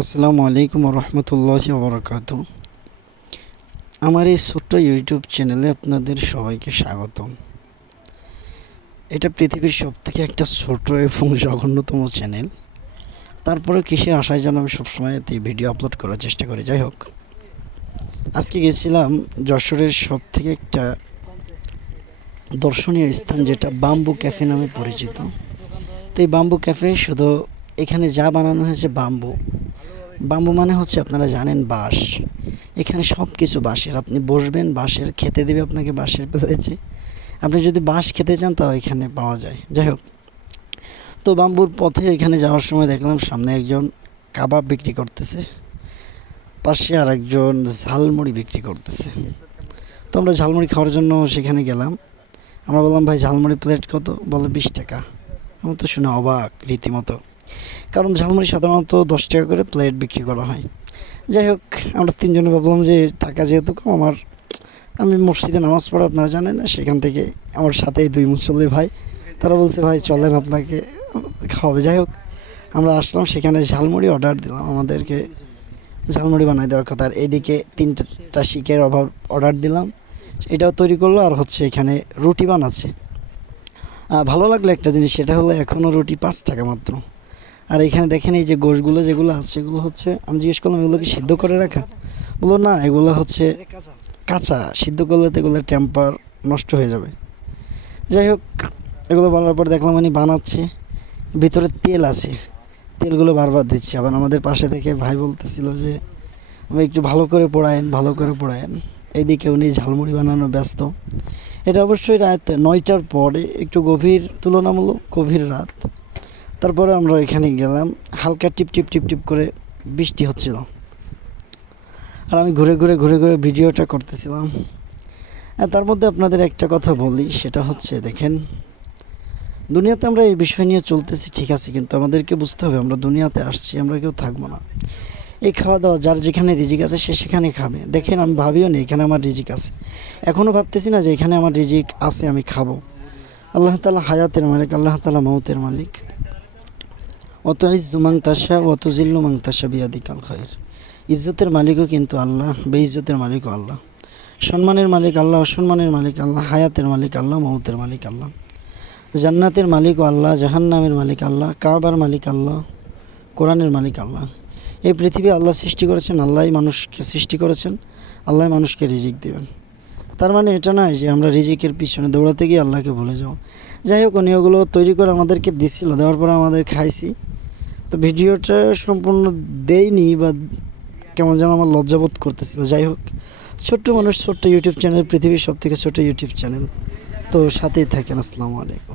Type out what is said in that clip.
আসসালামু আলাইকুম রহমতুল্লাহি ওয়া বারাকাতুহু। আমার এই ছোট্ট ইউটিউব চ্যানেলে আপনাদের সবাইকে স্বাগতম। এটা পৃথিবীর সবথেকে একটা ছোট এবং জঘন্যতম চ্যানেল। তারপরে কিসের আশায় যেন আমি সবসময় এতে ভিডিও আপলোড করার চেষ্টা করি। যাই হোক, আজকে গেছিলাম যশোরের সবথেকে একটা দর্শনীয় স্থান, যেটা বাম্বু ক্যাফে নামে পরিচিত। তো এই বাম্বু ক্যাফে শুধু এখানে যা বানানো হয়েছে বাম্বু মানে হচ্ছে, আপনারা জানেন, বাঁশ। এখানে সব কিছু বাঁশের, আপনি বসবেন বাঁশের, খেতে দেবে আপনাকে বাঁশের প্লেটে। আপনি যদি বাঁশ খেতে চান তাও এখানে পাওয়া যায়। যাই হোক, তো বাম্বুর পথে এখানে যাওয়ার সময় দেখলাম সামনে একজন কাবাব বিক্রি করতেছে, পাশে আর একজন ঝালমুড়ি বিক্রি করতেছে। তো আমরা ঝালমুড়ি খাওয়ার জন্য সেখানে গেলাম। আমরা বললাম, ভাই ঝালমুড়ি প্লেট কত? বলে 20 টাকা। আমার তো শুনে অবাক রীতিমতো, কারণ ঝালমুড়ি সাধারণত 10 টাকা করে প্লেট বিক্রি করা হয়। যাই হোক, আমরা তিনজনে ভাবলাম যে টাকা যেহেতু কম, আমি মসজিদে নামাজ পড়া আপনারা জানেন না, সেখান থেকে আমার সাথেই 2 মুসল্লি ভাই, তারা বলছে, ভাই চলেন আপনাকে খাওয়াবে। যাই হোক, আমরা আসলাম, সেখানে ঝালমুড়ি অর্ডার দিলাম। আমাদেরকে ঝালমুড়ি বানাই দেওয়ার কথা। আর এইদিকে 3টা শিকের অর্ডার দিলাম, এটাও তৈরি করলো। আর হচ্ছে এখানে রুটি বানাচ্ছে। ভালো লাগলো একটা জিনিস, সেটা হলো এখনও রুটি 5 টাকা মাত্র। আর এখানে দেখেন, এই যে গোশগুলো যেগুলো আছে, সেগুলো হচ্ছে, আমি জিজ্ঞেস করলাম এগুলো কি সিদ্ধ করে রাখা? বললো না, এগুলো হচ্ছে কাঁচা, সিদ্ধ করলে তো এগুলো টেম্পার নষ্ট হয়ে যাবে। যাই হোক, এগুলো বলার পর দেখলাম উনি বানাচ্ছে, ভিতরে তেল আছে, তেলগুলো বারবার দিচ্ছে। আবার আমাদের পাশে থেকে ভাই বলতেছিল যে আমি একটু ভালো করে পোড়ায়েন। এইদিকে উনি ঝালমুড়ি বানানো ব্যস্ত। এটা অবশ্যই রাত 9টার পরে, একটু তুলনামূলক গভীর রাত। তারপরে আমরা এখানে গেলাম, হালকা টিপ টিপ টিপ টিপ করে বৃষ্টি হচ্ছিল। আর আমি ঘুরে ঘুরে ভিডিওটা করতেছিলাম। আর তার মধ্যে আপনাদের একটা কথা বলি, সেটা হচ্ছে, দেখেন, দুনিয়াতে আমরা এই বিষয় নিয়ে চলতেছি ঠিক আছে, কিন্তু আমাদেরকে বুঝতে হবে আমরা দুনিয়াতে আসছি, আমরা কেউ থাকবো না। এই খাওয়া দাওয়া, যার যেখানে রিজিক আছে সে সেখানে খাবে। দেখেন, আমি ভাবিও নি এখানে আমার রিজিক আছে, এখনও ভাবতেছি না যে এখানে আমার রিজিক আছে, আমি খাবো। আল্লাহ তাআলা হায়াতের মালিক, আল্লাহ তাআলা মৌতের মালিক। অত ইজ্জু মান তাশা ওয়া তুযিল্লু মান তাশা বিয়াদিকাল খায়র। ইজ্জতের মালিকও কিন্তু আল্লাহ, বেইজ্জতের মালিকও আল্লাহ। সম্মানের মালিক আল্লাহ, অসম্মানের মালিক আল্লাহ, হায়াতের মালিক আল্লাহ, মৌতের মালিক আল্লাহ। জান্নাতের মালিকও আল্লাহ, জাহান্নামের মালিক আল্লাহ, কাবার মালিক আল্লাহ, কোরআনের মালিক আল্লাহ। এই পৃথিবী আল্লাহ সৃষ্টি করেছেন, আল্লাহই মানুষকে সৃষ্টি করেছেন, আল্লাহই মানুষকে রিজিক দেবেন। তার মানে এটা নয় যে আমরা রিজিকের পিছনে দৌড়াতে গিয়ে আল্লাহকে ভুলে যাও। যাই হোক, উনি ওগুলো তৈরি করে আমাদেরকে দিচ্ছিল, দেওয়ার পরে আমাদের খাইছি। তো ভিডিওটা সম্পূর্ণ দেইনি, বা কেমন যেন আমার লজ্জাবোধ করতেছিল। যাই হোক, ছোট্ট মানুষ, ছোট্ট ইউটিউব চ্যানেল, পৃথিবীর সবথেকে ছোট ইউটিউব চ্যানেল। তো সাথেই থাকেন। আসসালামু আলাইকুম।